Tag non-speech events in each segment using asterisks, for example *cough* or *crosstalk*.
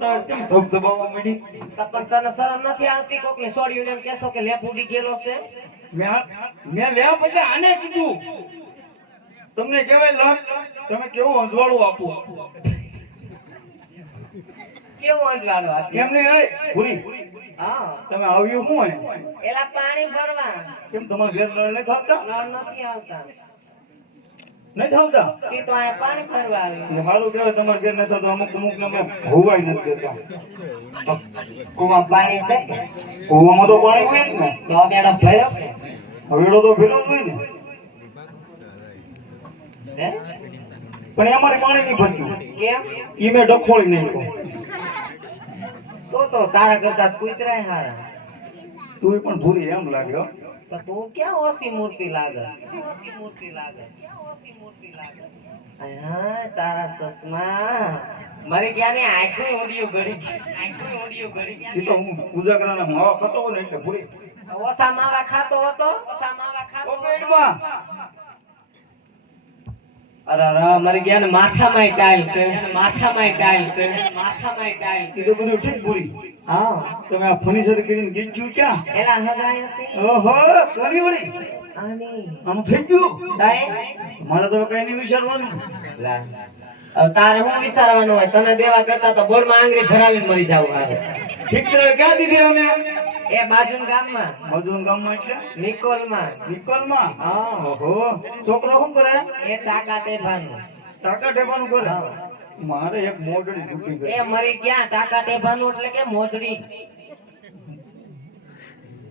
ધબધબાવા માંડી? પણ તને શરમ નથી આવતી કોક ને છોડ્યું એમ કેશો કે લેપ ઉડી ગયેલો છે? મેં આ- મેં આને કીધું. તમને કહેવાય તમે કેવું અંજવાળું આપો. કેવું અંજવાળું હા. તમે આવ્યું શું એલા પાણી ભરવા. કેમ તમારે ઘેર નળ નથી આવતા નથી આવતા. તો આ પાણી ભરવા સારું કહેવાય તમારે ઘેર અમુક અમુક ને હોવાય નથી દેતા. કુવા પાણી છે કૂવામાં તો પાણી હોય ને. તો મેડમ ભર્યો હવેડો તો જ હોય ને. પણ અમારે પાણી નહીં ભરતું. કેમ? ઈ મેં ડખોળી નહીં તો તો તારા કરતા કૂતરાય હારા. તું પણ ભૂરી એમ લાગ્યો તો તું ક્યાં ઓછી મૂર્તિ લાગે મૂર્તિ લાગે મૂર્તિ લાગે હા તારા સસમા. મારે ક્યારે આંખો ઓડિયો ગળી આંખો ઓડિયો ગળી તો હું પૂજા કરવાના માવા ખાતો ને એટલે ભૂરી. ઓછા માવા ખાતો હતો? ઓછા માવા ખાતો હતો. અરે અરે મારે ગયા ને માથામાં ટાઈલ છે. માથામાં ટાઈલ છે. માથામાં ટાઈલ છે. તો બધું ઠીક ભૂરી હા. તમે આ ફર્નિચર કરીને ગીચ્યું ક્યાં? એલા હજાય ઓહો કરી વળી? આની. થઈ ગયું? મારે તો કઈ નહીં વિચારવાનું. લા. તારે શું વિચારવાનું હોય? તને દેવા કરતા તો બોરમાં આંગળી ભરાવીને મરી જાવ ઠીક છે ક્યાં દીધી અમે એ બાજુન ગામમાં. બાજુન ગામમાં એટલે? નિકોલમાં. નિકોલમાં? હા. ઓહો. છોકરો શું કરે? એ ટાકા ટેભાનું ટાકા ટેપાનું કરે? મારે એક મોજડી તૂટી ગઈ. એ મરી ગયા ટાકા ટેભાનું એટલે કે મોજડી.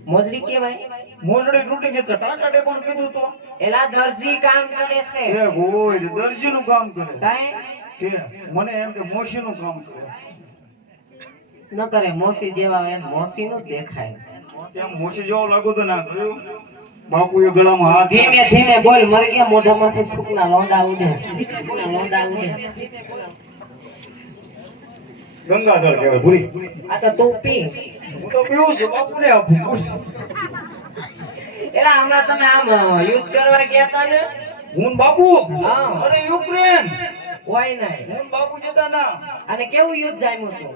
મોજડી કેવાય મોજડી તૂટી ગઈ તો ટાકા ટેપાનું કીધું તો? એલા દરજી કામ કરે છે. એ હોય દરજીનું કામ કરે. કાંઈ? કે મને એમ કે મોશીનું કામ કરે. ન કરે મોસી જેવા હોય મોસી નું દેખાય. મોસી જેવો લાગુ તો ના થયું બાપુ એ ગળામાં હાથ ધીમે ધીમે બોલ મરી ગયા મોઢામાંથી થૂકના લોંડા ઉડે. થૂકના લોંદા ઉડે ગંગાજળ કહેવાય ભૂરી આ તો તું પી હું તો પીવું છું બાપુને આપું. એલા હમણાં તમે આમ યુદ્ધ કરવા ગયા તા ને? હું બાપુ? હા. અરે યુક્રેન. હોય નહીં. હું બાપુ જતા ના. અને કેવું યુદ્ધ જામ્યું હતું?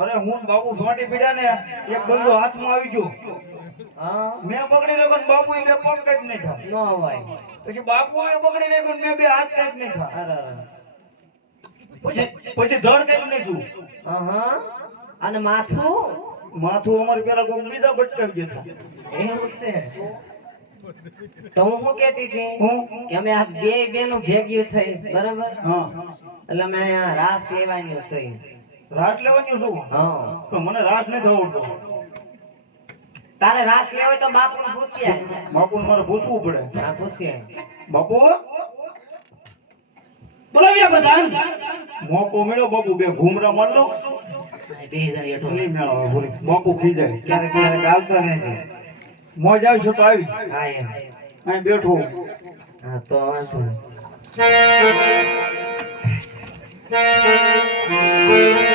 અરે હું બાપુ ફાટી પીડ્યા ને એક બંદો હાથમાં આવી ગયો. હા? મેં પકડી રહ્યો ને બાપુ મેં પગ કાપ નહીં ખા ન હોય. પછી બાપુ એ પકડી રાખ્યો ને મેં બે હાથ કાઢી નહીં અરે. પછી પછી ધડ કાપ નહીં છું હા અને માથું? માથું અમારે પેલા કોઈ બીજા બટકાવી ગયા એવું છે. તો હું શું કેતી હતી? હું? કે અમે આ બે બેનું ભેગ્યું થઈ બરાબર? હા. એટલે અમે રાસ લેવાની છે. રાસ લેવાની શું? હા તો મને રાસ નથી આવડતો. તારે રાસ લેવો તો બાપુ ને પૂછ્યા બાપુ મારે પૂછવું પડે. હા પૂછ્યા બાપુ? બોલાવ્યા બધા મોકો મેળો બાપુ બે ઘૂમરા માર લો નહીં બાપુ ખી જાય. ક્યારેક ક્યારેક આવતો મોજ આવશે તો આવી. હા અહીં બેઠો. હા તો વાંધો નહીં. *laughs*